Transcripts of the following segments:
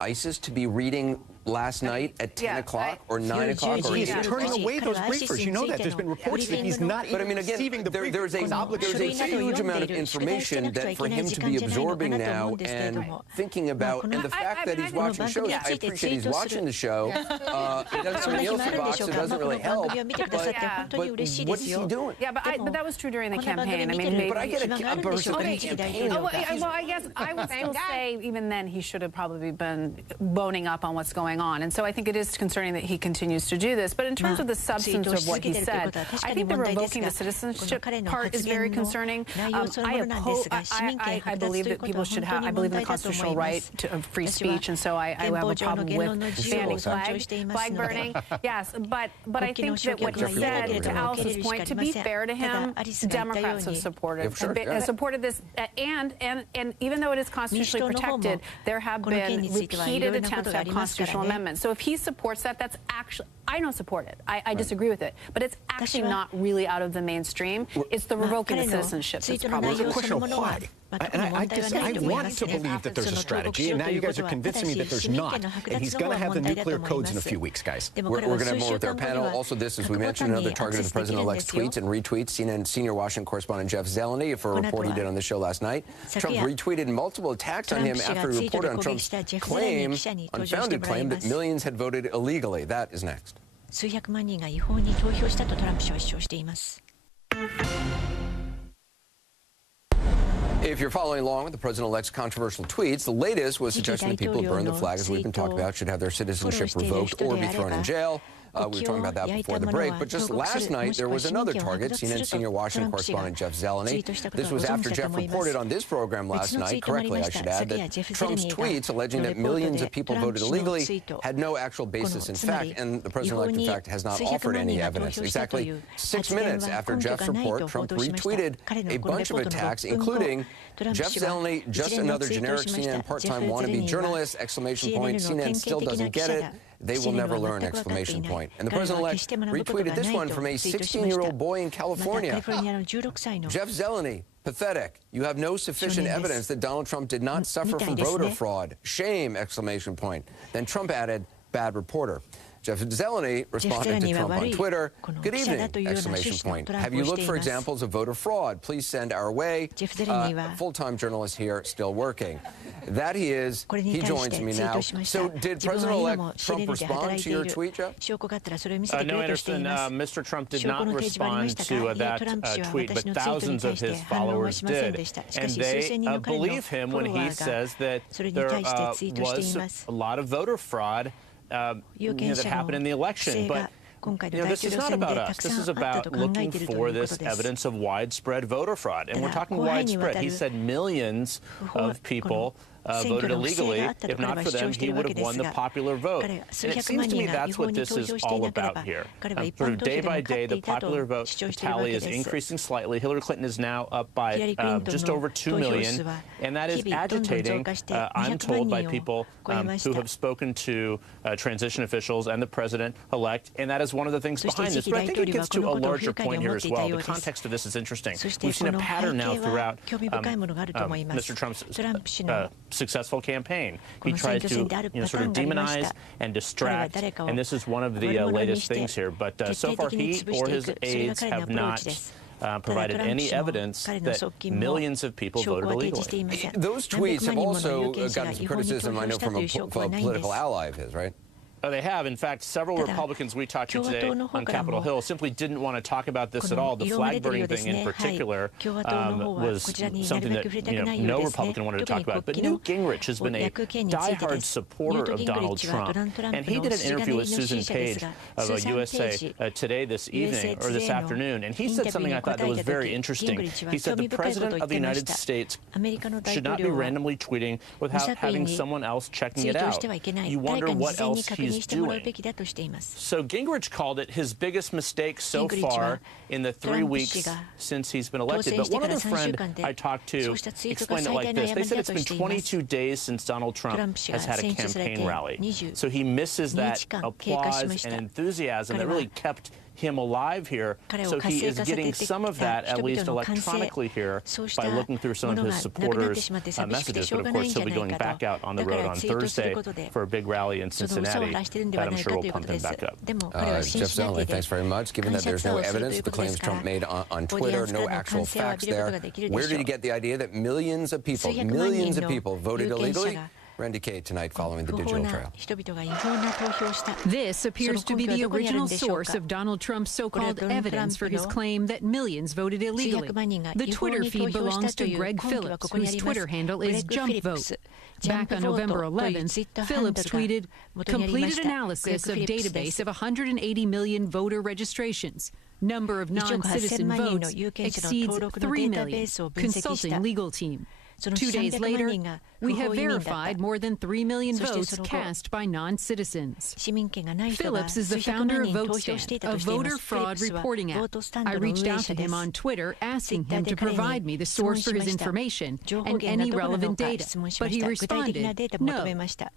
ISIS to be reading last night at 10 o'clock or 9 o'clock? Or he's turning away those briefers. You know that. There's been reports that he's not even receiving the briefers. There's a huge amount of information that for him to be absorbing now and thinking about, and the fact that he's watching shows, I appreciate he's watching the show. It doesn't Nielsen box, it doesn't really help. But what is he doing? Yeah, but that was true during the campaign. I mean, but I get a burst of campaign. Well, I guess I would still say even then he should have probably been boning up on what's going on. And so I think it is concerning that he continues to do this. But in terms of the substance of what he said, I think the revoking the citizenship part is very concerning. I believe that people should have, I believe in the constitutional right to free speech, and so I have a problem with banning flag burning. Yes, but I think that what he said, to Alice's point, to be fair to him, Democrats have supported this, and even though it is constitutionally protected, there have been repeated attempts to have constitutional amendments. So if he supports that, that's actually, I don't support it. I disagree with it. But it's actually not really out of the mainstream. It's the revoking of citizenship that's problematic. There's a question of why. And I want to believe that there's a strategy, and now you guys are convincing me that there's not. And he's going to have the nuclear codes in a few weeks, guys. We're going to have more with our panel. Also this, as we mentioned, another target of the president-elect's tweets and retweets. CNN senior Washington correspondent Jeff Zeleny for a report he did on the show last night. Trump retweeted multiple attacks on him after he reported on Trump's claim, unfounded claim, that millions had voted illegally. That is next. If you're following along with the president-elect's controversial tweets, the latest was suggesting that people who burn the flag, as we've been talking about, should have their citizenship revoked or be thrown in jail. We were talking about that before the break. But just last night, there was another target, CNN senior Washington correspondent Jeff Zeleny. This was after Jeff reported on this program last night, correctly I should add, that Trump's tweets alleging that millions of people voted illegally had no actual basis in fact, and the president-elect, in fact, has not offered any evidence. Exactly 6 minutes after Jeff's report, Trump retweeted a bunch of attacks, including Jeff Zeleny, just another generic CNN part-time wannabe journalist, exclamation point, CNN still doesn't get it. They will never learn, exclamation point. And the president-elect retweeted this one from a 16-year-old boy in California. Jeff Zeleny, pathetic. You have no sufficient evidence that Donald Trump did not suffer from voter fraud. Shame, exclamation point. Then Trump added, bad reporter. Jeff Zeleny responded to Trump on Twitter, good evening, exclamation point. Have you looked for examples of voter fraud? Please send our way. Full-time journalist here, still working. That he is. He joins me now. So did President-elect Trump respond to your tweet, Jeff? No, Anderson. Mr. Trump did not respond to that tweet, but thousands of his followers did. And they believe him when he says that there was a lot of voter fraud that happened in the election. But this is not about us. This is about looking for this evidence of widespread voter fraud. And we're talking widespread. He said millions of people voted illegally. If not for them, he would have won the popular vote. And it seems to me that's what this is all about here. Sort of day by day, the popular vote tally is increasing slightly. Hillary Clinton is now up by just over 2 million. And that is agitating, I'm told, by people who have spoken to transition officials and the president-elect. And that is one of the things behind this. But I think it gets to a larger point here as well. The context of this is interesting. We've seen a pattern now throughout Mr. Trump's successful campaign. He tried to sort of demonize and distract, and this is one of the latest things here. But so far, he or his aides have not provided any evidence that millions of people voted illegally. Those tweets have also gotten some criticism, I know, from a political ally of his, right? Oh, they have. In fact, several Republicans we talked to today on Capitol Hill simply didn't want to talk about this at all. The flag burning thing in particular was something that no Republican wanted to talk about. But Newt Gingrich has been a diehard supporter of Donald Trump. And he did an interview with Susan Page of USA Today this evening, or this afternoon. And he said something I thought that was very interesting. He said the President of the United States should not be randomly tweeting without having someone else checking it out. You wonder what else he's doing. So Gingrich called it his biggest mistake so far in the 3 weeks since he's been elected. But one other friend I talked to explained it like this. They said it's been 22 days since Donald Trump has had a campaign rally. So he misses that applause and enthusiasm that really kept him alive here. So he is getting some of that, at least electronically here, by looking through some of his supporters' messages. But of course, he'll be going back out on the road on Thursday for a big rally in Cincinnati that I'm sure will pump him back up. Jeff Zeleny, thanks very much. Given that there's no evidence of the claims Trump made on Twitter, no actual facts there, where did he get the idea that millions of people voted illegally? Randy Kaye tonight following the digital trail. This appears to be the original source of Donald Trump's so-called evidence for his claim that millions voted illegally. The Twitter feed belongs to Greg Phillips, whose Twitter handle is JumpVote. Back on November 11th, Phillips tweeted, completed analysis of database of 180 million voter registrations. Number of non-citizen votes exceeds 3 million. Consulting legal team. 2 days later, we have verified more than 3 million votes cast by non-citizens. Phillips is the founder of VoteStamp, a voter fraud reporting app. I reached out to him on Twitter asking him to provide me the source for his information and any relevant data, but he responded, no.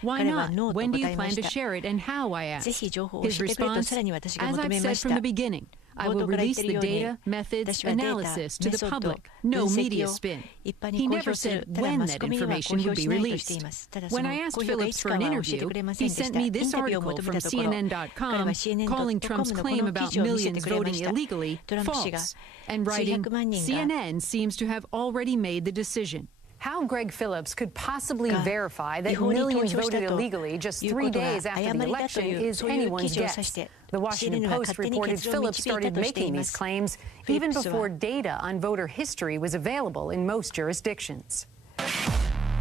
Why not? When do you plan to share it and how, I asked. His response, as I've said from the beginning, I will release the data, methods, analysis to the public. No media spin. He never said when that information would be released. When I asked Phillips for an interview, he sent me this article from CNN.com calling Trump's claim about millions voting illegally false, and writing, CNN seems to have already made the decision. How Greg Phillips could possibly verify that millions voted illegally just 3 days after the election is anyone's guess. The Washington Post reported Phillips started making these claims even before data on voter history was available in most jurisdictions.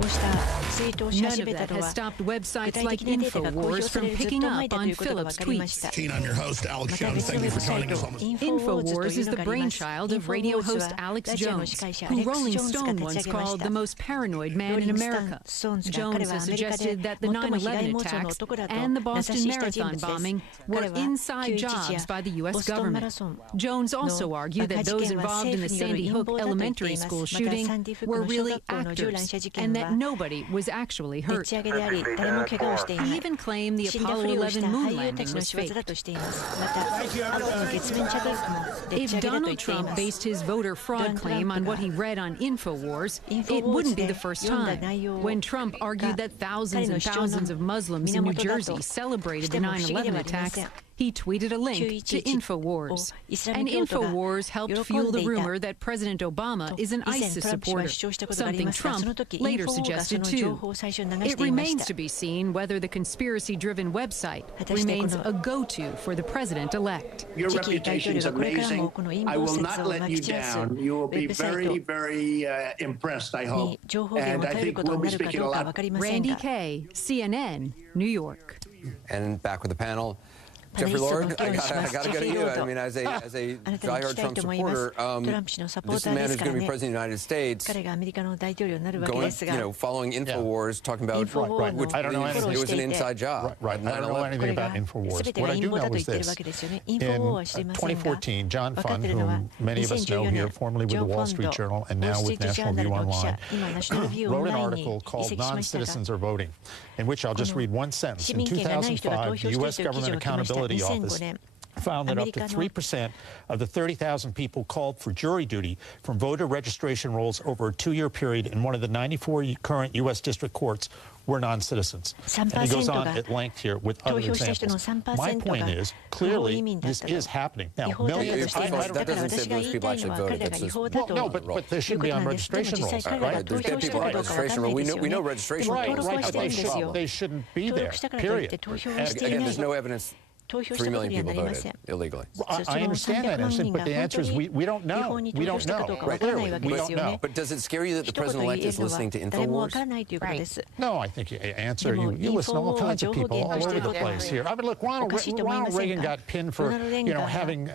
None of that has stopped websites like InfoWars from picking up on Phillips' tweets. I'm your host, Alex Jones. Thank you for joining us on this. InfoWars is the brainchild of radio host Alex Jones, who Rolling Stone once called the most paranoid man in America. Jones has suggested that the 9/11 attacks and the Boston Marathon bombing were inside jobs by the U.S. government. Jones also argued that those involved in the Sandy Hook Elementary School shooting were really actors, and that nobody was actually hurt. He even claimed the Apollo 11 moon landing was fake. If Donald Trump based his voter fraud claim on what he read on InfoWars, it wouldn't be the first time. When Trump argued that thousands and thousands of Muslims in New Jersey celebrated the 9/11 attacks, he tweeted a link to InfoWars. And InfoWars helped fuel the rumor that President Obama is an ISIS supporter, something Trump later suggested too. It remains to be seen whether the conspiracy-driven website remains a go-to for the president-elect. Your reputation is amazing. I will not let you down. You will be very, very impressed, I hope. And I think we'll be speaking a lot. Randy Kaye, CNN, New York. And back with the panel. Jeffrey Lord, I got to go to you. I mean, as a diehard Trump supporter, this man who's going to be president of the United States, going, following InfoWars, talking about which I don't know anything. It was an inside job. Right. I don't know anything about InfoWars. What I do know is this. In 2014, John Fund, whom many of us know here, formerly with the Wall Street Journal and now with National Review Online, wrote an article called Non-Citizens Are Voting, in which I'll just read one sentence. In 2005, the U.S. Government Accountability Office found that up to 3% of the 30,000 people called for jury duty from voter registration rolls over a 2-year period in one of the 94 current U.S. district courts were non-citizens. And he goes on at length here with other examples. My point is, clearly, this is happening. Now, millions... That doesn't say those people actually voted. That's just no, but they shouldn't be on registration rolls, right? There's dead people on registration rolls. We know registration rolls. Right, they shouldn't be there, period. Again, there's no evidence 3 million people voted illegally. Well, I understand that, but the answer is we don't know. We don't know. Right. Clearly, we don't know. But does it scare you that the president-elect is listening to InfoWars? Right. No, I think you answer. You listen to all kinds of people all over the place here. I mean, look, Ronald Reagan got pinned for, having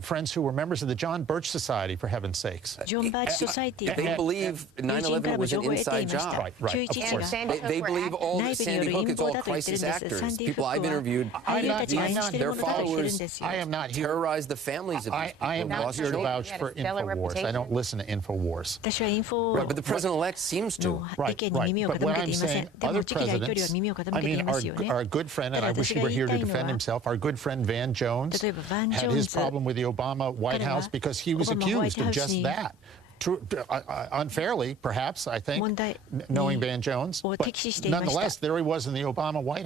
friends who were members of the John Birch Society, for heaven's sakes. They believe 9/11 was an inside job. Right. Of course. They believe all Sandy Hook, it's all crisis actors. People I've interviewed. I'm not their followers I am not here. terrorize the families of these people. I am not here to vouch for InfoWars. I don't listen to InfoWars. Right, but the president-elect seems to. Right. But what I'm saying, other presidents, I mean, our good friend, and I wish he were here to defend himself, our good friend Van Jones had his problem with the Obama White House because he was accused of just that. Unfairly, perhaps, I think, knowing Van Jones. But nonetheless, there he was in the Obama White House.